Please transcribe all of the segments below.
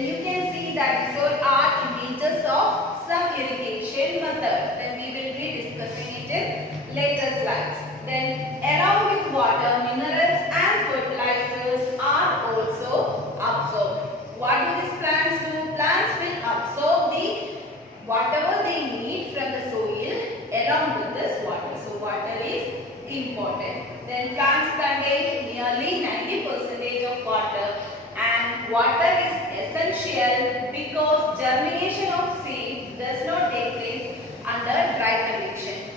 Then you can see that these all are images of some irrigation methods. Then we will be discussing it in later slides. Then along with water, minerals and fertilizers are also absorbed. What do these plants do? Plants will absorb the whatever they need from the soil along with this water. So water is important. Then plants contain nearly 90% of water, and water is essential because germination of seeds does not take place under dry condition.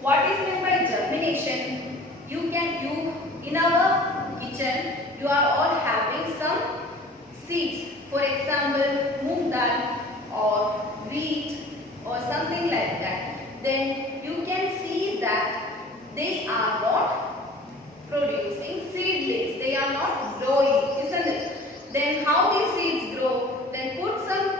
What is meant by germination? You in our kitchen, you are all having some seeds. For example, moong dal or wheat or something like that. Then you can see that they are not producing seedlings. They are not growing, isn't it? Then how these seeds grow? Then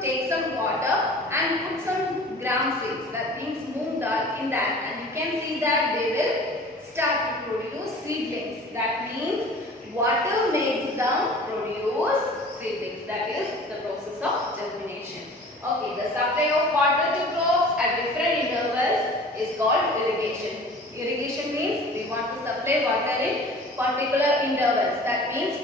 take some water and put some gram seeds, that means moong dal, in that, and you can see that they will start to produce seedlings. That means water makes them produce seedlings. That is the process of germination. Okay, the supply of water to crops at different intervals is called irrigation. Irrigation means we want to supply water in particular intervals. That means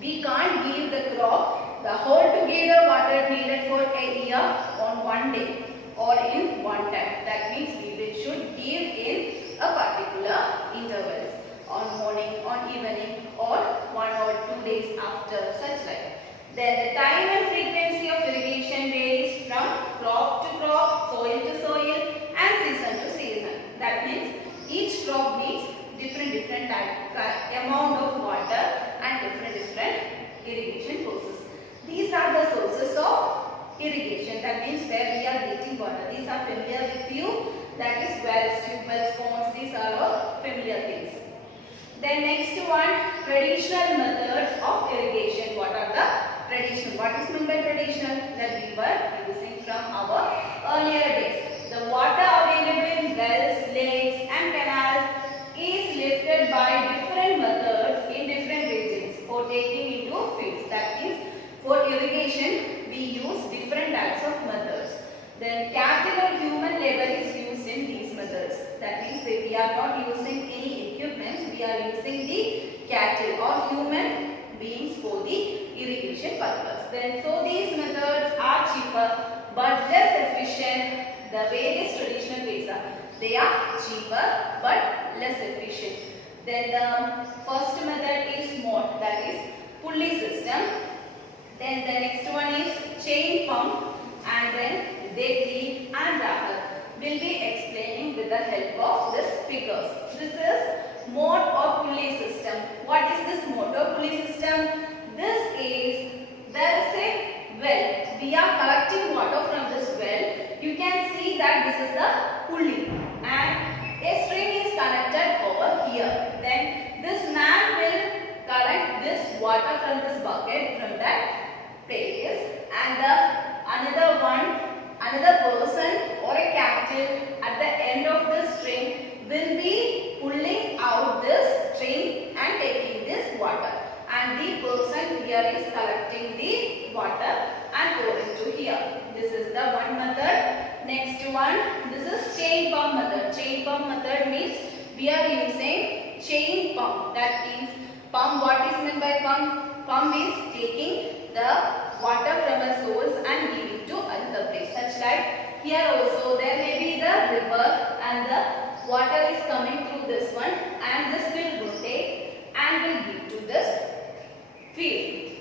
we can't give the crop the whole together water needed for a year on one day or in one time. That means we should give in a particular intervals, on morning, on evening, or 1 or 2 days after, such like. Then the time and frequency of irrigation varies from crop to crop, soil to soil, and season to season. That means each crop needs different amount of water and different irrigation process. These are the sources of irrigation. That means where we are getting water. These are familiar with you. That is wells, tube wells, ponds. These are all familiar things. Then next one, traditional methods of irrigation. What are the traditional? What is meant by traditional? That we were using from our earlier days. The water available in wells, lakes and canals is lifted by different methods in different regions for taking into fields. That means for irrigation we use different types of methods. Then cattle or human labor is used in these methods. That means we are not using any equipment, we are using the cattle or human beings for the irrigation purpose. Then so these methods are cheaper but less efficient. The various traditional ways they are cheaper but less efficient. Then the first method is mode, that is pulley system. Then the next one is chain pump, and then degli and rapper. Will be explaining with the help of this figures. This is mode or pulley system. What is this mode or pulley system? This is, there is a well. We are collecting water from this well. You can see that this is the pulley and a string is connected over here. Then this man will collect this water from this bucket from that place, and another person or a cattle at the end of the string will be pulling out this string and taking this water, and the person here is collecting the water and pouring to here. This is the one method. Next one, this is chain pump method. Chain pump method means we are using chain pump. That means pump, what is meant by pump? Pump is taking the water from a source and giving to another place. Such like here also there may be the river and the water is coming through this one, and this will rotate and will give to this field.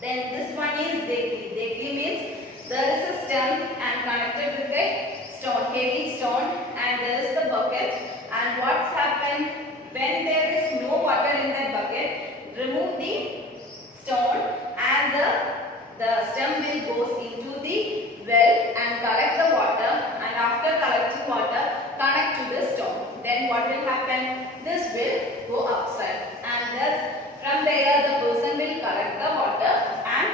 Then this one is degli. Degli means there is a stem and connected with a stone, heavy stone, and there is the bucket. And what's happened when there is no water in that bucket? Remove the stone and the stem will go into the well and collect the water, and after collecting water connect to the stone. Then what will happen? This will go upside, and thus from there the person will collect the water and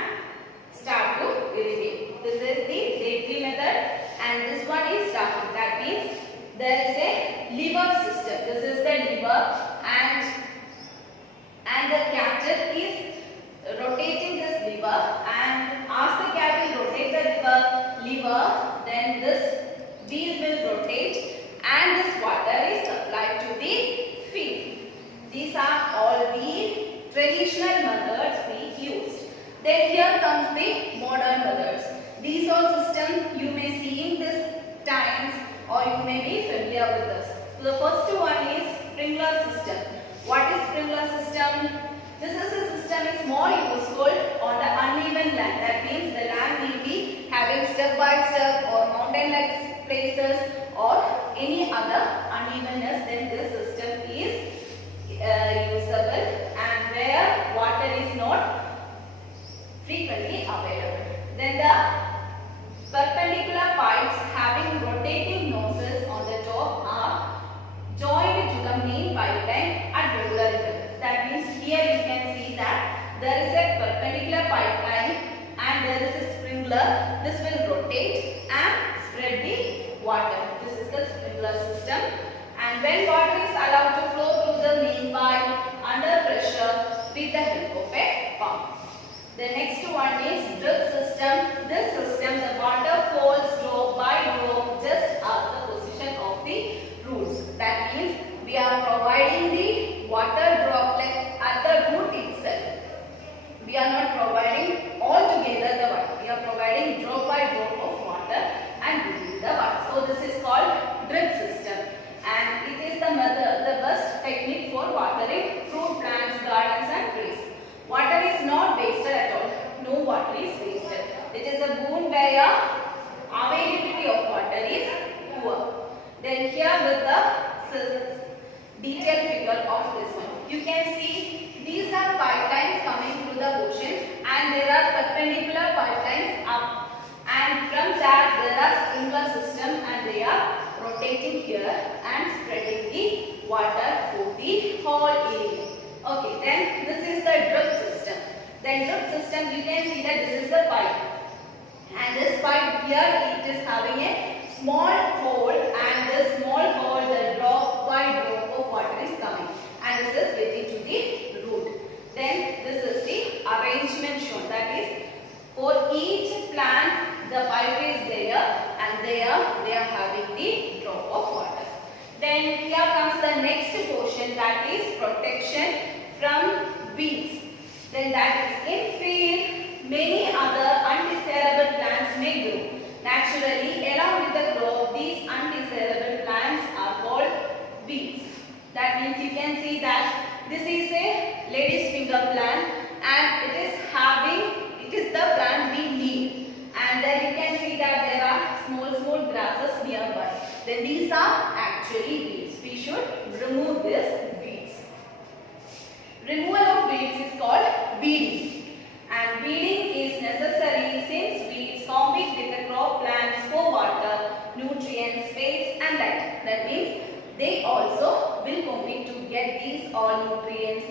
start to irrigate. This is the degli method, and this one is starting. That means there is a lever system. This is the here comes the modern methods. These all systems you may see in this times or you may be familiar with this. So the first one is sprinkler system. What is sprinkler system? This is a system is more useful on the uneven land. That means the land will be having step by step or mountain-like places or any other unevenness. Then this system is usable, and where water is not frequently available. Then the perpendicular pipes having rotating nozzles on the top are joined to the main pipeline at regular intervals. That means here you can see that there is a perpendicular pipeline and there is a sprinkler. This will rotate and spread the water. This is the sprinkler system. And when water is allowed to flow through the main pipe under pressure with the help of a pump. The next one is drip system. This system, the water falls drop by drop just as the position of the roots. That means we are providing the water droplet at the root itself. We are not providing all together the water. We are providing drop by drop of water and giving the water. So this is called drip system. And it is the best technique for watering fruit plants, gardens and trees. Water is not wasted at all. No water is wasted. It is a boon where availability of water is poor. Then here with the detailed figure of this one. You can see these are pipelines coming through the ocean and there are perpendicular pipelines up. And from that there are sprinkler system and they are rotating here and spreading the water for the whole area. Okay, then this is the drip system. Then drip system, you can see that this is the pipe. And this pipe here, it is having a small hole, and this small hole, the drop by drop of water is coming. And this is getting to the root. Then this is the arrangement shown. That is, for each plant, the pipe is there, and there they are having the drop of water. Then here comes the next portion, that is protection from weeds. Then that is in field, many other undesirable plants may grow. Naturally, along with the crop, these undesirable plants are called weeds. That means you can see that this is a lady's finger plant and it is the plant we need. And then you can see that there are small grasses nearby. Then these are actually weeds. We should remove these weeds. Removal of weeds is called weeding. And weeding is necessary since weeds compete with the crop plants for water, nutrients, space and light. That means they also will compete to get these all nutrients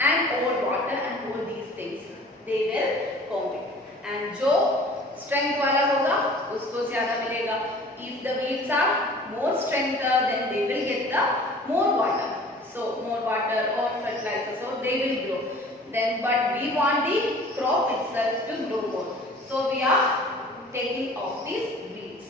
and all water and all these things. They will compete. And जो strength वाला होगा उसको ज़्यादा मिलेगा. If the weeds are more strength, then they will get the more water. So more water or fertilizer, so they will grow. Then, but we want the crop itself to grow more. So we are taking off these weeds.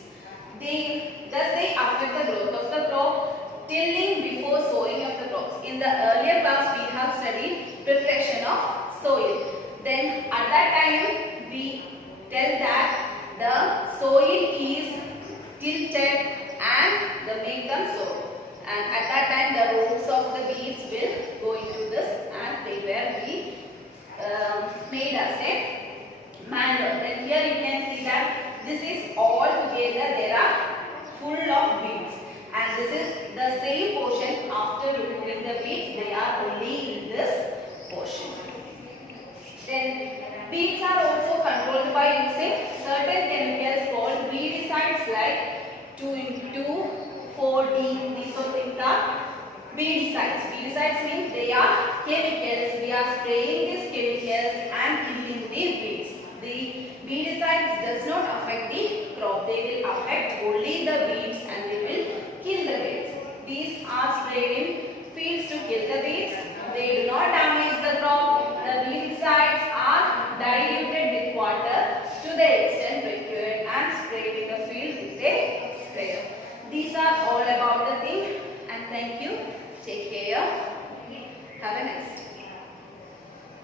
Thus they affect the growth of the crop. Tilling before sowing of the crops. In the earlier class we have studied preparation of soil. Then at that time we tell that the soil is tilted and the make them sow. And at that time the roots of the weeds will go into this and they will be made as a manure. Then here you can see that this is all together there are full of weeds. And this is the same portion after removing the weeds, they are only in this portion. Then weeds are also controlled by using certain chemicals called weedicides like 2,2,4-D. These all things are weedicides. Weedicides means they are chemicals. We are spraying these chemicals and killing the weeds. The weedicides does not affect the crop. They will affect only the weeds and they will kill the weeds. These are sprayed in fields to kill the weeds. They do not